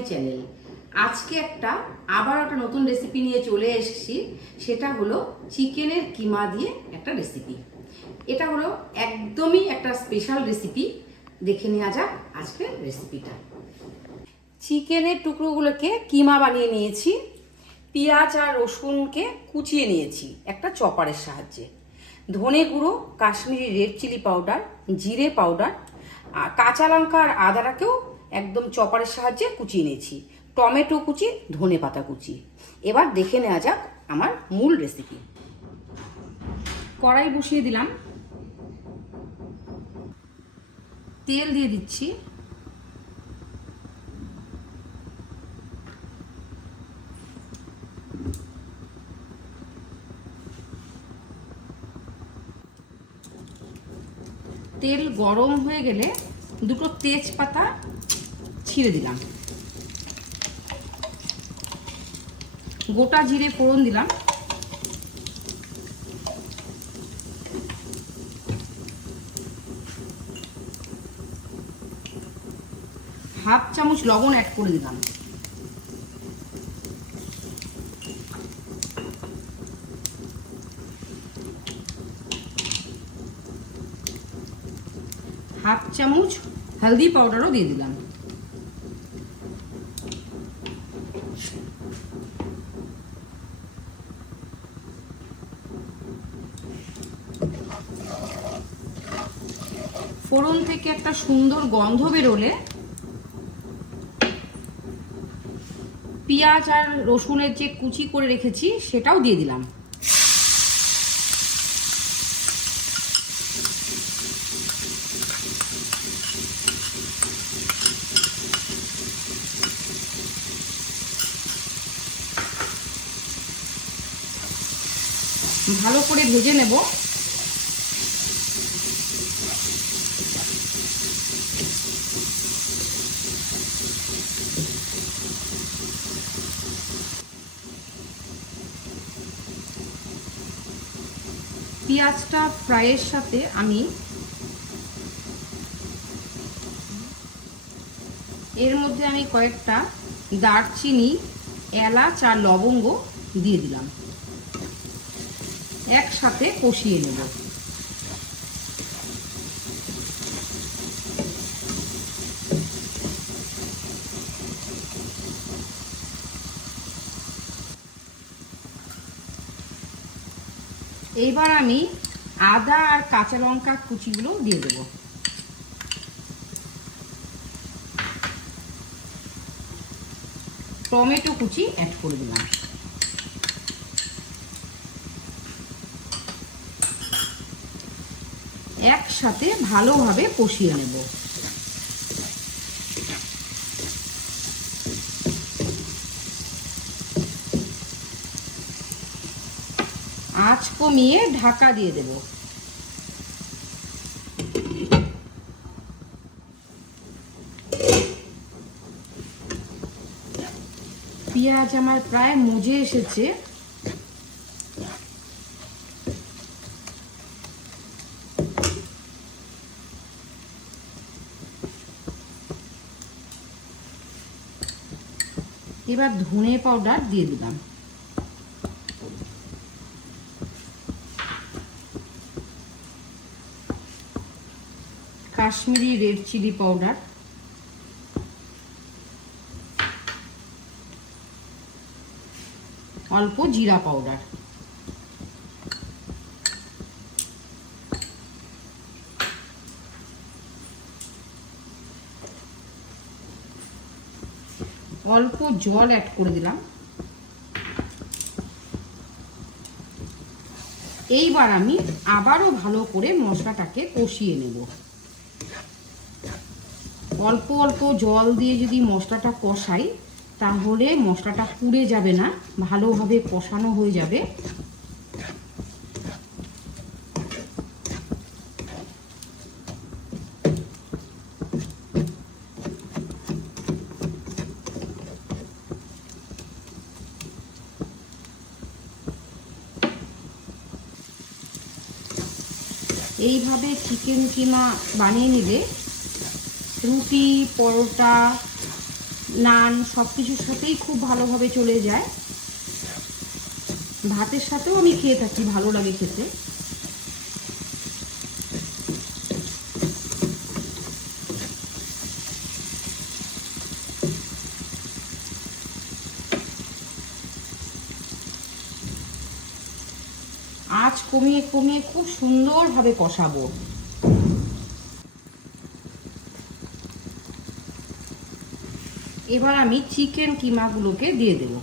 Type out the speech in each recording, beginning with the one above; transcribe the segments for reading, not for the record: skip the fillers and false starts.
My channel. আজকে আবার একটা নতুন রেসিপি নিয়ে চলে এসেছি। সেটা হলো চিকেনের কিমা দিয়ে একটা রেসিপি। এটা হলো একদমই একটা স্পেশাল রেসিপি। দেখে নেওয়া যাক আজকের রেসিপিটা। চিকেনের টুকরোগুলোকে কিমা বানিয়ে নিয়েছি। পেঁয়াজ আর রসুনকে কুচিয়ে নিয়েছি একটা চপারের সাহায্যে। ধনে গুঁড়ো, কাশ্মীরি রেড চিলি পাউডার, জিরে পাউডার, কাঁচা লঙ্কা আর আদাটাকেও একদম চপারের সাহায্যে কুচিয়ে নিয়েছি। টমেটো কুচি, ধনে পাতা কুচি। এবার দেখে নেওয়া যাক আমার মূল রেসিপি। কড়াই বসিয়ে দিলাম, তেল দিয়ে দিচ্ছি। তেল গরম হয়ে গেলে দুটো তেজপাতা ছিঁড়ে দিলাম, গোটা জিরে ফোড়ন দিলাম, হাফ চামচ লবণ অ্যাড করে দিলাম, হাফ চামচ হলদি পাউডারও দিয়ে দিলাম। ফোড়ন থেকে একটা সুন্দর গন্ধ বেরোলে পেঁয়াজ আর রসুনের যে কুচি করে রেখেছি সেটাও দিয়ে দিলাম। ভালো করে ভেজে নেব। পেঁয়াজটা ফ্রাইয়ের সাথে আমি এর মধ্যে কয়েকটা দারচিনি, এলাচ আর লবঙ্গ দিয়ে দিলাম, একসাথে কষিয়ে নেব। এইবার আমি আদা আর কাঁচা লঙ্কা কুচিগুলো দিয়ে দেব। টমেটো কুচি অ্যাড করে দিলাম। একসাথে ভালোভাবে কষিয়ে নেব। আঁচ কমিয়ে ঢাকা দিয়ে দেব। পেঁয়াজ আমার প্রায় মজে এসেছে। এবার ধনে পাউডার দিয়ে দিলাম, কাশ্মীরি রেড চিলি পাউডার, অল্প জিরা পাউডার, অল্প জল অ্যাড করে দিলাম। এইবার আমি আবারও ভালো করে মশলাটাকে কষিয়ে নেব। অল্প অল্প জল দিয়ে যদি মশলাটা কষাই তাহলে মশলাটা পুড়ে যাবে না, ভালোভাবে কষানো হয়ে যাবে। এইভাবে চিকেন কিমা বানিয়ে নিলে রুটি, পরোটা, নান সব কিছুর সাথেই খুব ভালোভাবে চলে যায়। ভাতের সাথেও আমি খেয়ে থাকি, ভালো লাগে খেতে। আঁচ কমিয়ে কমিয়ে খুব সুন্দরভাবে কষাবো। এবার আমি চিকেন কিমাগুলোকে দিয়ে দেব।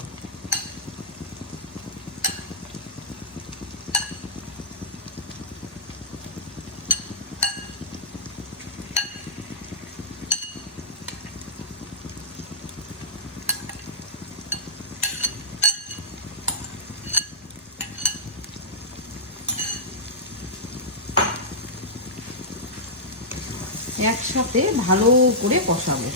একসাথে ভালো করে কষাবো।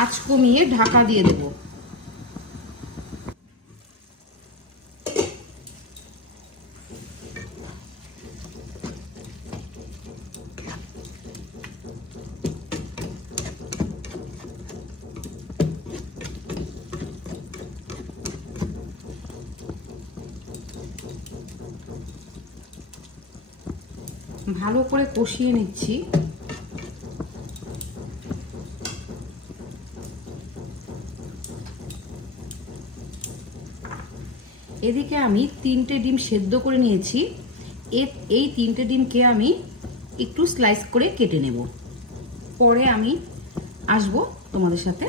আঁচ কমিয়ে ঢাকা দিয়ে দেব। ভালো করে কষিয়ে নিচ্ছি। এদিকে আমি 3টে ডিম সেদ্ধ করে নিয়েছি। এই 3টে ডিমকে আমি একটু স্লাইস করে কেটে নেব। পরে আমি আসবো তোমাদের সাথে।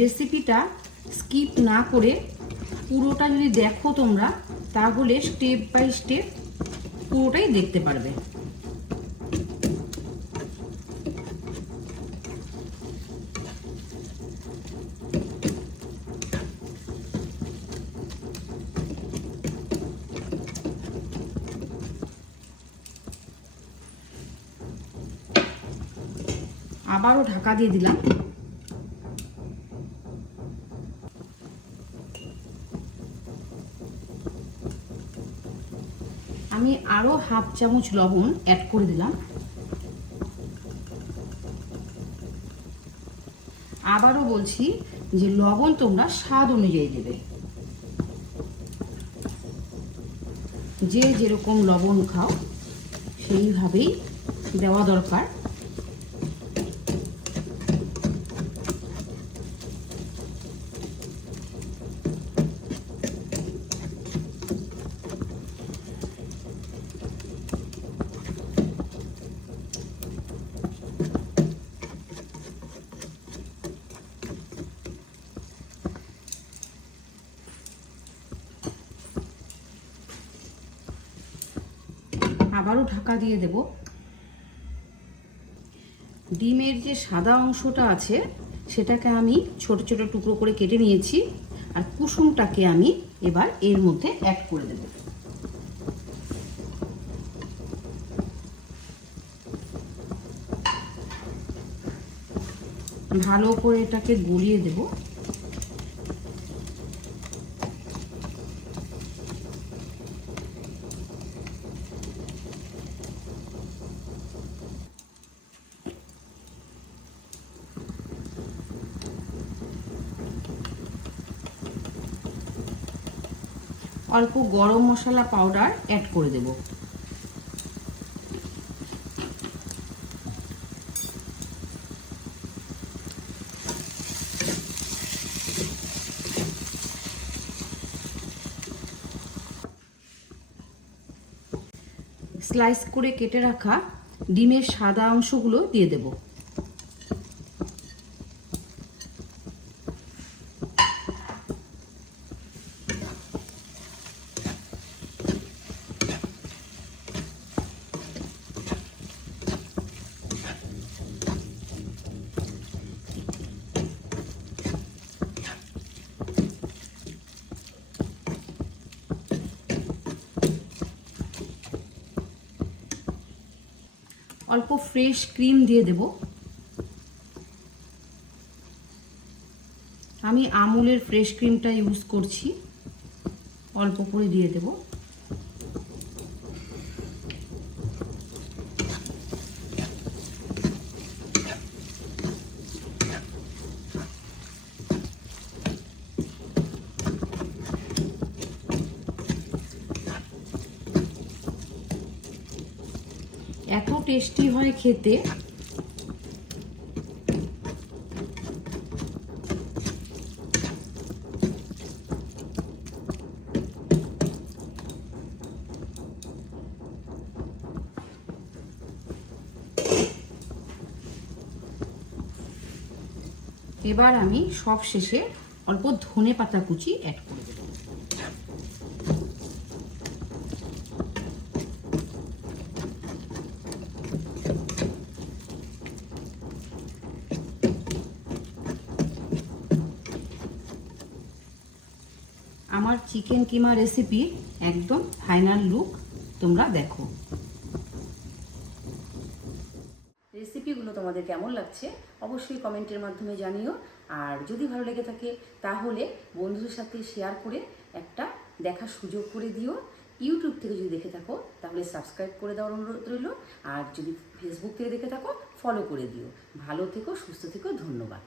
রেসিপিটা স্কিপ না করে পুরোটা যদি দেখো তোমরা, তাহলে স্টেপ বাই স্টেপ পুরোটাই দেখতে পারবে। আবারও ঢাকা দিয়ে দিলাম। আমি আরো হাফ চামচ লবণ অ্যাড করে দিলাম। আবারও বলছি যে লবণ তোমরা স্বাদ অনুযায়ী দেবে। যে যেরকম লবণ খাও সেইভাবেই দেওয়া দরকার। আবারও ঢাকা দিয়ে দেব। ডিমের যে সাদা অংশটা আছে সেটাকে আমি ছোট ছোট টুকরো করে কেটে নিয়েছি, আর কুসুমটাকে আমি এবার এর মধ্যে অ্যাড করে দেব। ভালো করে এটাকে গলিয়ে দেব। অল্প গরম মশলা পাউডার অ্যাড করে দেব। স্লাইস করে কেটে রাখা ডিমের সাদা অংশগুলো দিয়ে দেব। অল্প ফ্রেশ ক্রিম দিয়ে দেব। আমি আমুলের ফ্রেশ ক্রিমটা ইউজ করছি, অল্প করে দিয়ে দেব। এত টেস্টি হয় খেতে। এবার আমি সব শেষে অল্প ধনে পাতা কুচি অ্যাড করে দেব। আমার চিকেন কিমা রেসিপি একদম ফাইনাল লুক তোমরা দেখো। রেসিপিগুলো তোমাদের কেমন লাগছে অবশ্যই কমেন্টের মাধ্যমে জানিও। আর যদি ভালো লেগে থাকে তাহলে বন্ধুদের সাথে শেয়ার করে একটা দেখার সুযোগ করে দিও। ইউটিউব থেকে যদি দেখে থাকো তাহলে সাবস্ক্রাইব করে দেওয়ার অনুরোধ রইল। আর যদি ফেসবুক থেকে দেখে থাকো ফলো করে দিও। ভালো থেকো, সুস্থ থেকো, ধন্যবাদ।